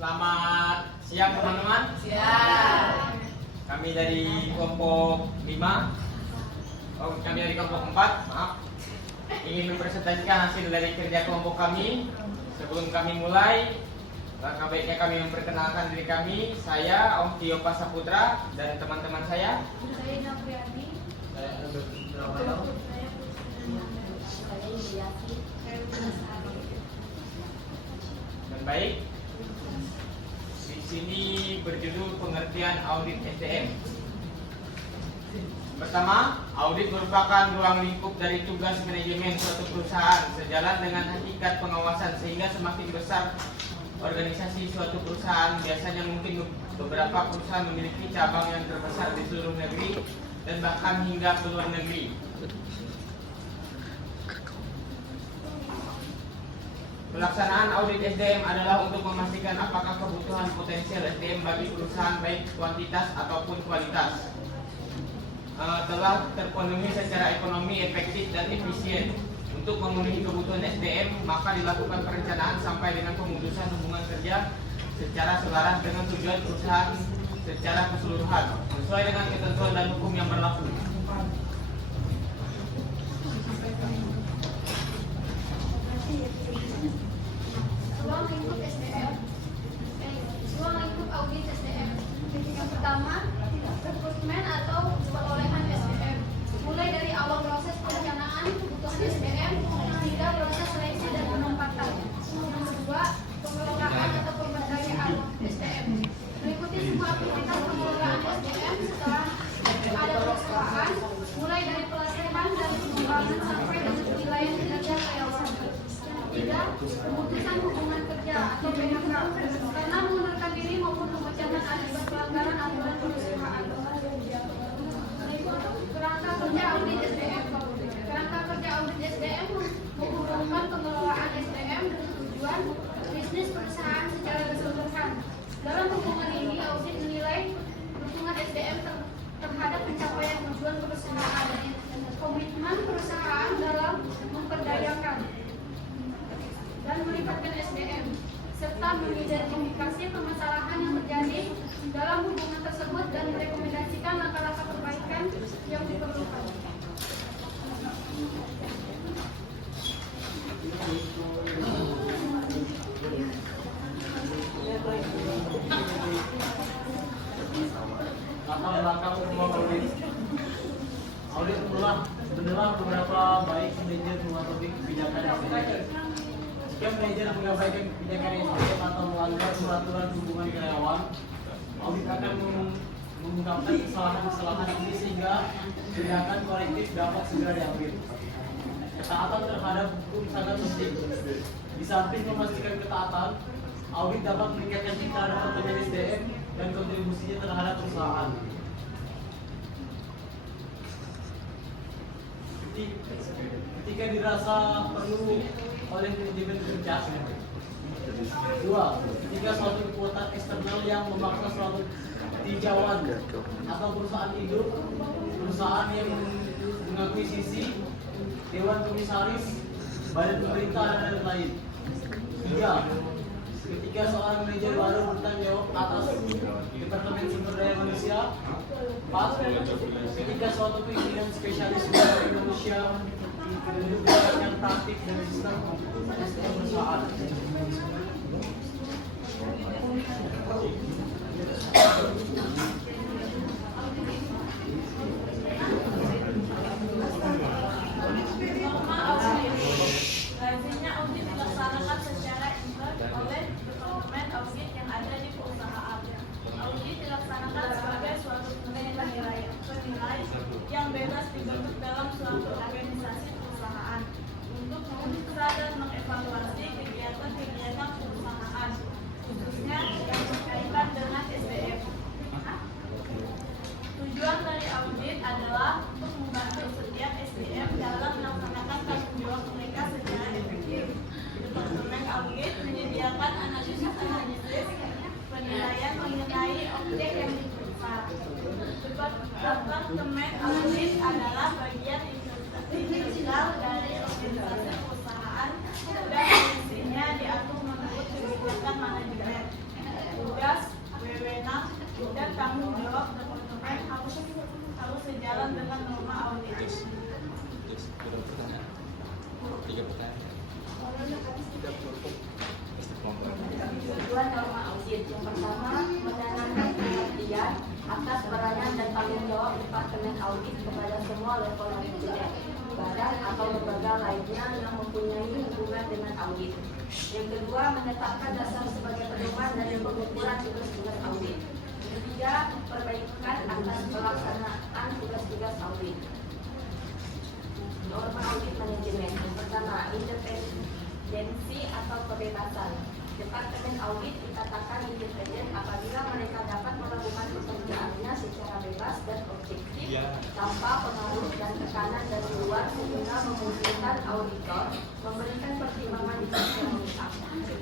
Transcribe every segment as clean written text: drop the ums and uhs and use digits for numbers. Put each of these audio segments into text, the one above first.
Selamat siang teman-teman. Siang. Kami dari kelompok 5. Kami dari kelompok 4, maaf. Ingin mempresentasikan hasil dari kerja kelompok kami. Sebelum kami mulai, langkah baiknya kami memperkenalkan diri kami. Saya Om Tio Pasaputra dan teman-teman saya. Saya Napriani. Saya Albert Dan baik. Di sini berjudul pengertian audit SDM. Pertama, audit merupakan ruang lingkup dari tugas manajemen suatu perusahaan sejalan dengan hakikat pengawasan, sehingga semakin besar organisasi suatu perusahaan, biasanya mungkin beberapa perusahaan memiliki cabang yang terbesar di seluruh negeri dan bahkan hingga ke luar negeri. Pelaksanaan audit SDM adalah untuk memastikan apakah kebutuhan potensial SDM bagi perusahaan baik kuantitas ataupun kualitas telah terpenuhi secara ekonomi, efektif, dan efisien. Untuk memenuhi kebutuhan SDM, maka dilakukan perencanaan sampai dengan pemutusan hubungan kerja secara selaras dengan tujuan perusahaan secara keseluruhan, sesuai dengan ketentuan dan hukum yang berlaku. Ruang lingkup SDM. Ruang lingkup audit SDM. Yang pertama, rekrutmen atau perolehan SDM. Mulai dari awal proses perencanaan kebutuhan SDM hingga proses seleksi dan penempatan. Yang kedua, pengelolaan atau pemberdayaan SDM. Mengikuti semua aktivitas pengelolaan SDM setelah ada perusahaan, mulai dari pelatihan dan pengembangan sampai dengan penilaian kinerja karyawan. Ketiga, pemutusan hubungan kerja atau PHK karena mengundurkan diri maupun pemecatan akibat pelanggaran aturan perusahaan. Kerangka kerja audit SDM. Kerangka kerja audit SDM menghubungkan pengelolaan SDM dengan tujuan bisnis perusahaan secara keseluruhan. Dalam hubungan ini, audit menilai dukungan SDM terhadap pencapaian tujuan perusahaan, komitmen perusahaan dalam memperdayakan dan melibatkan SDM, serta mengidentifikasi permasalahan yang terjadi dalam hubungan tersebut dan merekomendasikan langkah-langkah perbaikan yang diperlukan. Latar belakang semua audit. Audit adalah beberapa baik manajer mengatur kebijakan SDM. Jika manajer mengabaikan kebijakan SDM atau melanggar peraturan hubungan karyawan, audit akan mengungkapkan kesalahan-kesalahan ini sehingga tindakan korektif dapat segera diambil. Ketaatan terhadap hukum sangat penting. Di samping memastikan ketaatan, audit dapat meningkatkan citra departemen SDM dan kontribusinya terhadap perusahaan. Ketika dirasa perlu oleh manajemen kerja. 2. Ketika suatu kekuatan eksternal yang memaksa suatu tinjauan atau perusahaan hidup, perusahaan yang mengakuisisi, dewan komisaris, badan pemerintah, dan lain-lain. 3. Ketika seorang manajer baru bertanggung jawab atas Departemen Sumber Daya Manusia. 4. Ketika suatu pimpinan spesialis sumber daya manusia mendukung praktik dan sistem SDM perusahaan. Lazimnya audit dilaksanakan secara intern oleh departemen audit yang ada di perusahaan. Audit dilaksanakan sebagai suatu penilai yang bebas dibentuk dalam suatu organisasi perusahaan untuk memeriksa dan mengevaluasi kegiatan-kegiatan perusahaan, khususnya yang berkaitan dengan SDM. Tujuan dari audit adalah untuk membantu setiap SDM dalam melaksanakan tanggung jawab mereka secara efektif. Departemen audit menyediakan analisis penilaian mengenai objek yang diperiksa. Departemen audit adalah bagian integral dari organisasi perusahaan dan fungsinya diatur menurut kebijakan manajemen. tanggung jawab departemen harus sejalan dengan norma audit. Tujuan norma audit yang pertama menanamkan pengertian atas peranan dan tanggung jawab departemen audit kepada semua level manajemen, badan atau lembaga lainnya yang mempunyai hubungan dengan audit. Yang kedua, menetapkan dasar sebagai pedoman dan pengukuran tugas-tugas audit. Ketiga, perbaikan atas pelaksanaan tugas-tugas audit. Norma audit manajemen yang pertama, independensi atau kebebasan. Departemen audit dikatakan independen apabila mereka dapat melakukan pekerjaannya secara bebas dan objektif tanpa pengaruh dan tekanan dari luar sehingga memungkinkan auditor memberikan pertimbangan yang lengkap.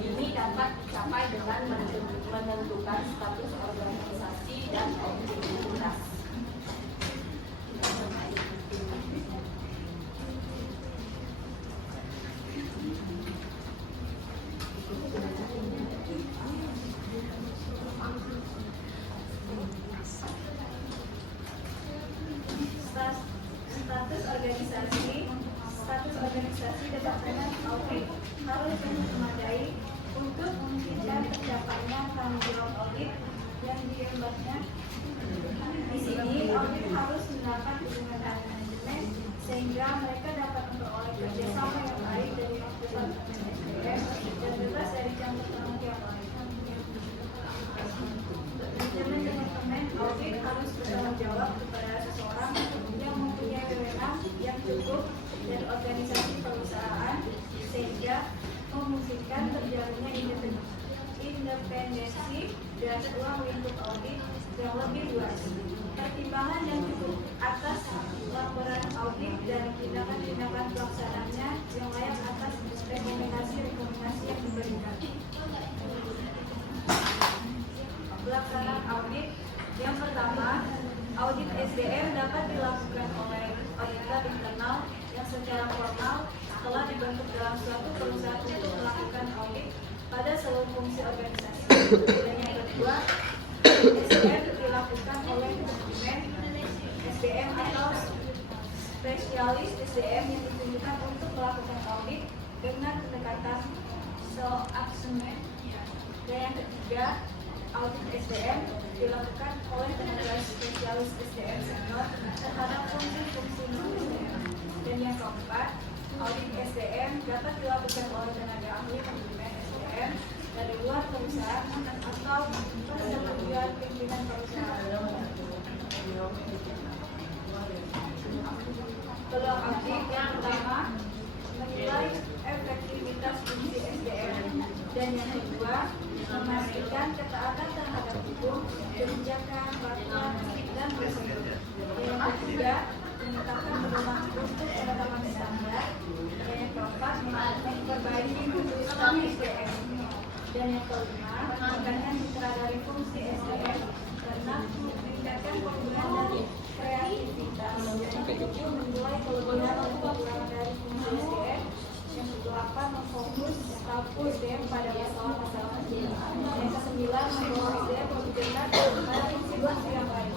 Ini dapat dicapai dengan menentukan status organisasi dan objektivitas. Status organisasi departemen audit harus memadai untuk memungkinkan tercapainya tanggung jawab audit yang diembatnya. Di sini audit harus mendapat dukungan dari manajemen sehingga mereka dapat memperoleh kerjasama yang baik dari departemen SDM dan bebas dari campur tangan yang lain. Manajemen departemen audit harus bertanggung jawab kepada seseorang yang mempunyai wewenang yang cukup dan organisasi perusahaan sehingga memungkinkan terjalinnya independensi dan ruang lingkup audit yang lebih luas. Pertimbangan yang cukup atas laporan audit dan tindakan-tindakan pelaksanaannya yang layak atas rekomendasi-rekomendasi yang diberikan. Pelaksanaan audit yang pertama, audit SDM dapat dilakukan oleh auditor internal yang secara formal telah dibentuk dalam suatu perusahaan untuk melakukan audit pada seluruh fungsi organisasi. Dan yang kedua, SDM dilakukan oleh manajemen SDM atau spesialis SDM yang ditunjukkan untuk melakukan audit dengan pendekatan self-assessment. Dan yang ketiga, audit SDM dilakukan oleh tenaga spesialis SDM senior terhadap fungsi-fungsi non-SDM. Dan yang keempat, audit SDM dapat dilakukan oleh tenaga ahli manajemen SDM dari luar perusahaan atau persetujuan pimpinan perusahaan. Peluang audit yang pertama, menilai efektivitas fungsi SDM. Dan yang kedua, memastikan ketaatan terhadap hukum, kebijakan, peraturan, dan prosedur. Yang ketiga, menetapkan pedoman untuk penetapan standar. Dan yang keempat, memperbaiki staf SDM. Dan yang kelima, mengembangkan mitra dari fungsi SDM karena meningkatkan penggunaan dari kreativitas. Yang ketujuh, memulai kelebihan dan kekurangan dari fungsi SDM. Yang kedelapan, memfokus staf SDM pada masalah-masalah kecil. Yang kesembilan, membawa SDM lebih dekat pada fungsi-fungsi yang lain.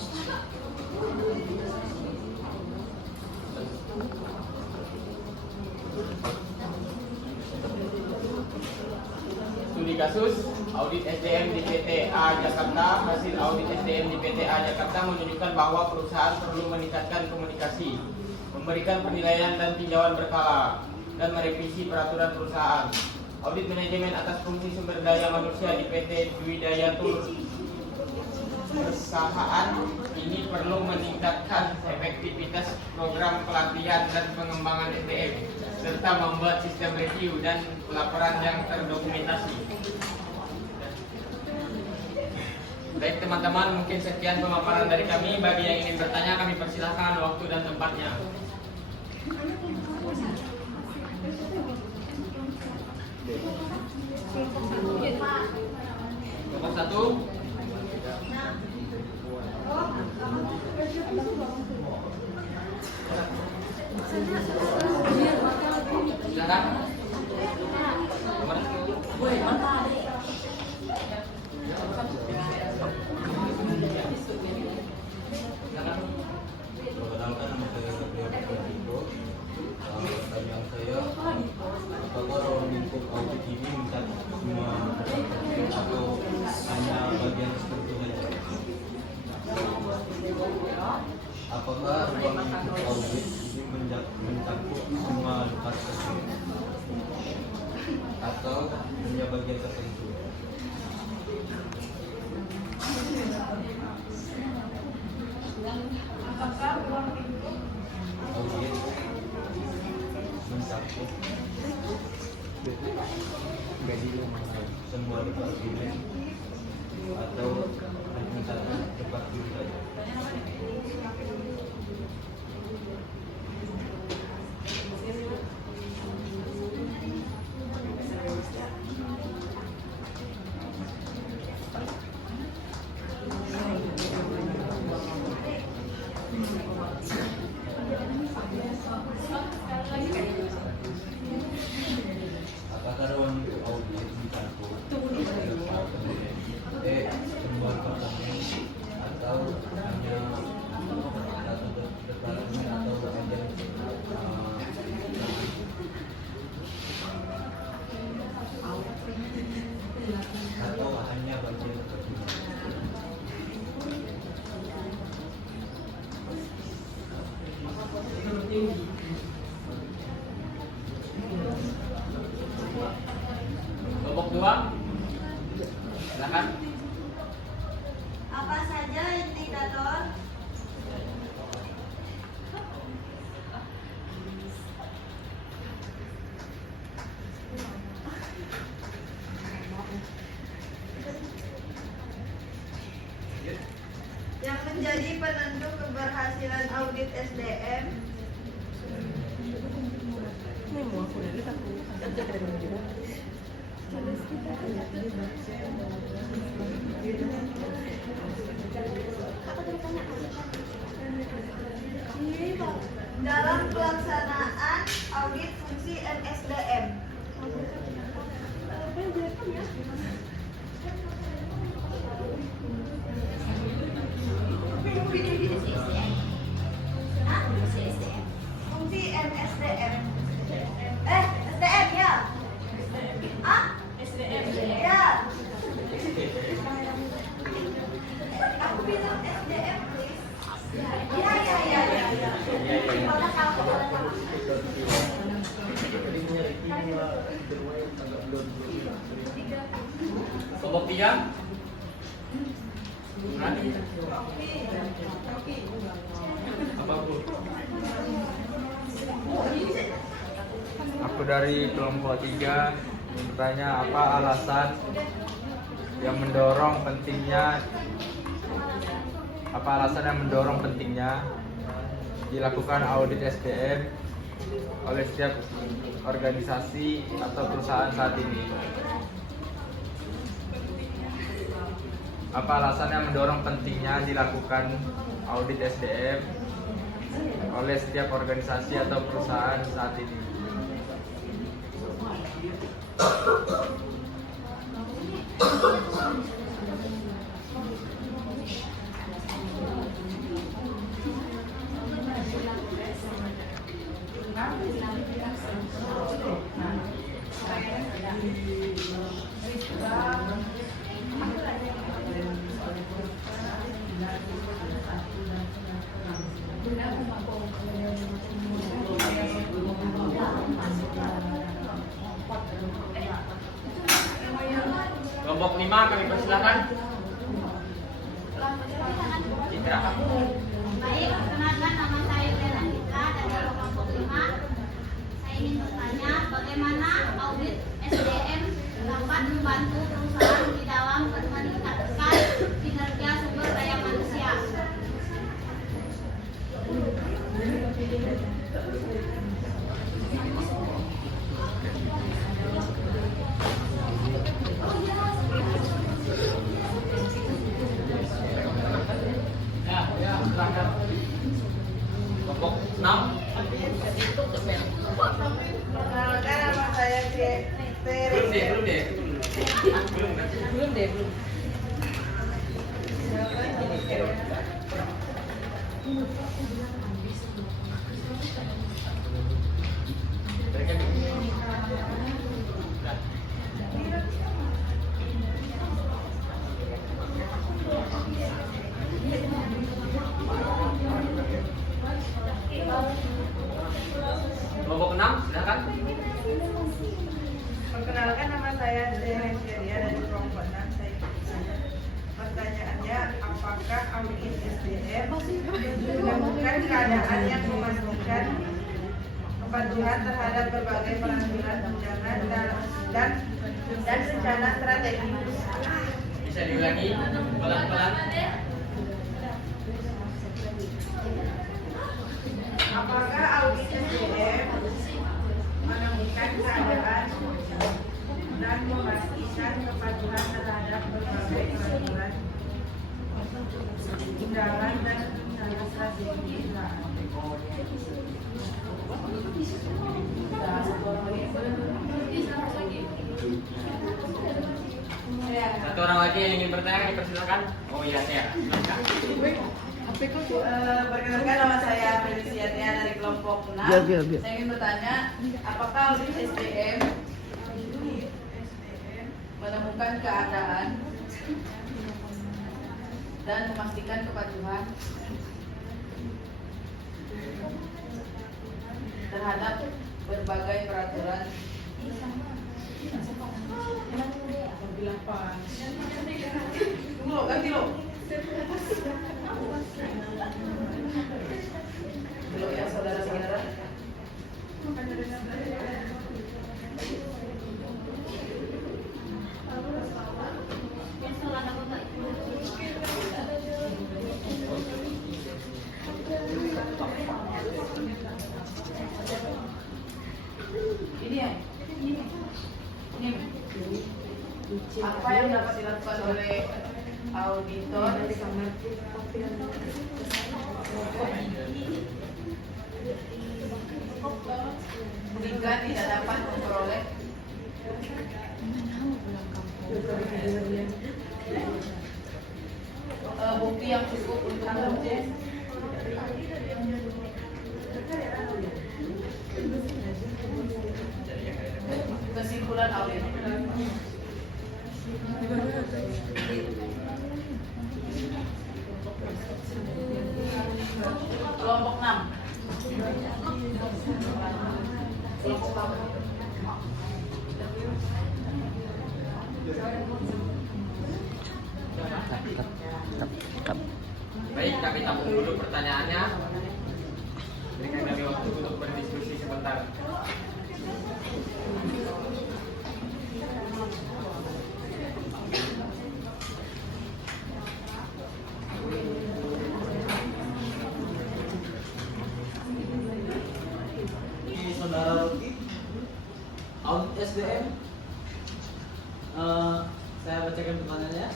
Studi kasus audit SDM di PT A Jakarta. Hasil audit SDM di PT A Jakarta menunjukkan bahwa perusahaan perlu meningkatkan komunikasi, memberikan penilaian dan tinjauan berkala, dan merevisi peraturan perusahaan. Audit manajemen atas fungsi sumber daya manusia di PT Dwi Daya Perusahaan ini perlu meningkatkan efektivitas program pelatihan dan pengembangan SDM serta membuat sistem review dan laporan yang terdokumentasi. Baik teman-teman, mungkin sekian pemaparan dari kami. Bagi yang ingin bertanya, kami persilahkan waktu dan tempatnya. Nomor 1. Silakan. Nomor 1. semua departemen atau hanya satu departemen saja? Apakah ruang audit dicampur semua departemen atau hanya satu departemen atau ada atau hanya bagian departemen? Kelompok 2, silakan. Apa saja indikator yang menjadi penentu keberhasilan audit SDM? Dalam pelaksanaan audit fungsi MSDM. Fungsi MSDM. SDM ya? SDM ya. Aku bilang SDM please. Ya. Kelompok 3, apapun. Aku dari kelompok 3 bertanya apa alasan yang mendorong pentingnya dilakukan audit SDM oleh setiap organisasi atau perusahaan saat ini. Apa alasan yang mendorong pentingnya dilakukan audit SDM oleh setiap organisasi atau perusahaan saat ini? Kelompok 5 kami persilakan. Citra. Baik, perkenalkan nama saya Lena Citra dari kelompok 5. Saya ingin bertanya bagaimana audit SDM dapat membantu perusahaan di dalam meningkatkan kinerja sumber daya manusia. Ya, silakan. Kelompok 6. Perkenalkan nama saya Belum deh. Kelompok 6, silakan. Perkenalkan nama saya Dene Syria dari kelompok 6. Saya bertanya. Pertanyaannya, apakah audit SDM menemukan keadaan yang memastikan kepatuhan terhadap berbagai peraturan undangan dan rencana strategi. Bisa diulangi pelan-pelan. Apakah audit SDM menemukan keadaan dan memastikan kepatuhan terhadap berbagai peraturan undangan dan rencana strategi perusahaan? Satu orang lagi yang ingin bertanya dipersilakan. Oh iya saya. Silakan. Perkenalkan, nama saya Feliciatia dari kelompok 6. Saya ingin bertanya, apakah audit SDM menemukan keadaan dan memastikan kepatuhan terhadap berbagai peraturan ganti lo ya saudara-saudara. Ini ya. Ini. Apa yang dapat dilakukan oleh auditor jika tidak dapat memperoleh bukti yang cukup untuk mengukur kesimpulan audit. Kelompok 6. Baik, kami tampung dulu pertanyaannya. Berikan kami waktu untuk berdiskusi sebentar. Saudara Ruki, audit SDM, saya bacakan pertanyaannya.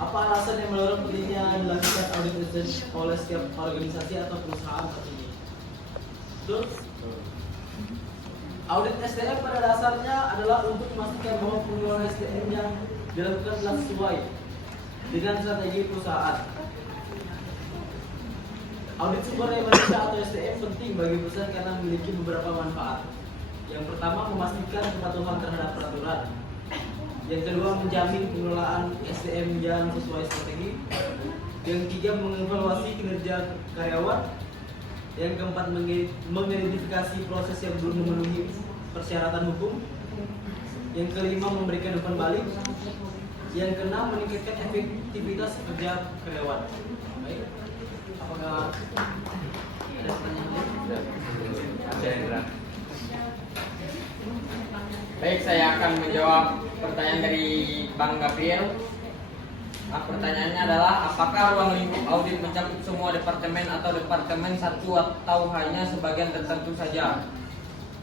Apa alasan yang mendorong pentingnya dilakukan audit SDM oleh setiap organisasi atau perusahaan saat ini? Betul? Audit SDM pada dasarnya adalah untuk memastikan bahwa pengelolaan SDM yang dilakukan telah sesuai dengan strategi perusahaan. Audit sumber daya manusia atau SDM penting bagi perusahaan karena memiliki beberapa manfaat. Yang pertama, memastikan kepatuhan terhadap peraturan. Yang kedua, menjamin pengelolaan SDM yang sesuai strategi. Yang ketiga, mengevaluasi kinerja karyawan. Yang keempat, mengidentifikasi proses yang belum memenuhi persyaratan hukum. Yang kelima, memberikan umpan balik. Yang keenam, meningkatkan efektivitas kerja karyawan. Baik. Apakah ada pertanyaan? Baik, saya akan menjawab pertanyaan dari Bang Gabriel. Nah, pertanyaannya adalah apakah ruang lingkup audit mencakup semua departemen atau departemen satu atau hanya sebagian tertentu saja?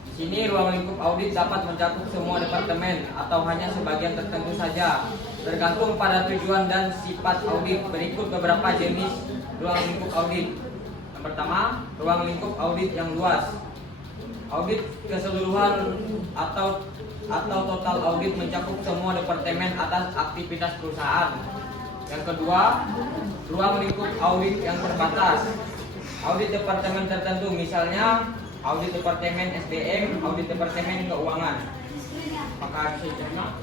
Di sini ruang lingkup audit dapat mencakup semua departemen atau hanya sebagian tertentu saja, tergantung pada tujuan dan sifat audit. Berikut beberapa jenis ruang lingkup audit. Yang pertama, ruang lingkup audit yang luas. Audit keseluruhan atau total audit mencakup semua departemen atas aktivitas perusahaan. Yang kedua, ruang lingkup audit yang terbatas. Audit departemen tertentu, misalnya audit departemen SDM, audit departemen keuangan. Apakah bisa dicerna?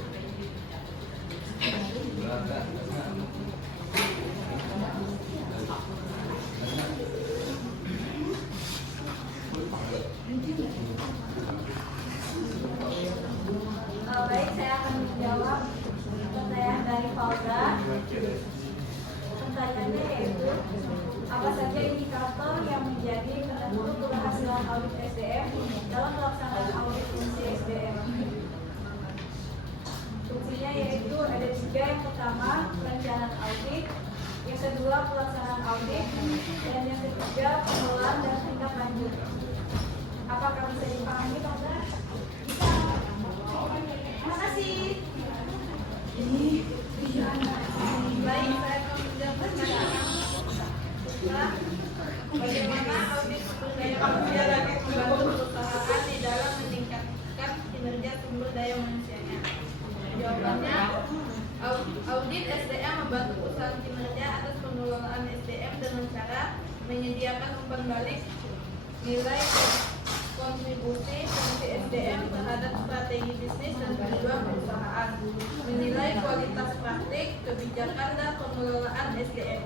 Baik, saya akan menjawab pertanyaan dari Fauzan. Pertanyaannya yaitu, apa saja indikator yang menjadi penentu keberhasilan audit SDM? Yang kedua, pelaksanaan audit. Dan yang ketiga, pengelolaan dan tindak lanjut. Apakah bisa dipahami, Pak? Bisa. Terima kasih. Baik, saya akan menjawab pertanyaan. Bagaimana audit sumber daya manusia dapat membantu perusahaan di dalam meningkatkan kinerja sumber daya manusianya? Jawabannya, audit SDM membantu perusahaan kinerja atas pengelolaan SDM dengan cara menyediakan umpan balik nilai kontribusi fungsi SDM terhadap strategi bisnis dan tujuan perusahaan, menilai kualitas praktik, kebijakan, dan pengelolaan SDM.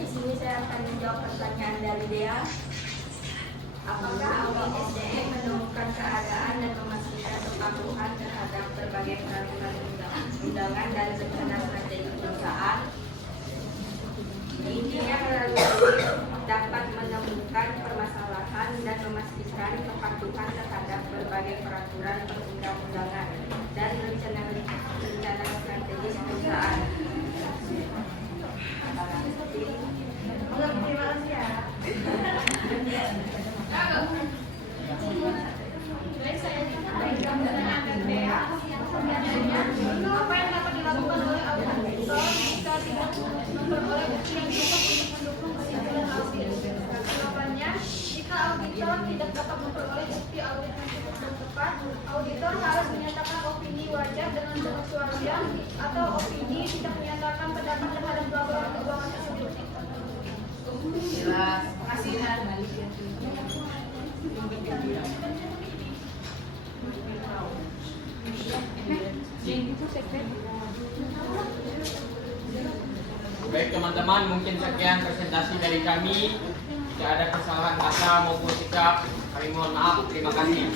Di sini saya akan menjawab pertanyaan dari Dea. Apakah audit SDM menemukan keadaan dan memastikan kepatuhan terhadap berbagai peraturan undangan dan rencana strategi perusahaan? Intinya melalui audit dapat menemukan permasalahan dan memastikan kepatuhan terhadap berbagai peraturan perundang-undangan dan rencana strategis perusahaan. Terima kasih ya. Baik, saya pertanyaan dari Dea. Pertanyaannya, apa yang dapat dilakukan oleh auditor jika tidak memperoleh bukti yang cukup untuk mendukung kesimpulan audit? Jawabannya, jika auditor tidak dapat memperoleh bukti audit yang cukup dan tepat, auditor harus menyatakan opini wajar dengan pengecualian atau opini tidak menyatakan pendapat terhadap laporan keuangan tersebut. Jelas. Makasih Nan. Baik teman-teman, mungkin sekian presentasi dari kami. Jika ada kesalahan kata maupun sikap, kami mohon maaf. Terima kasih.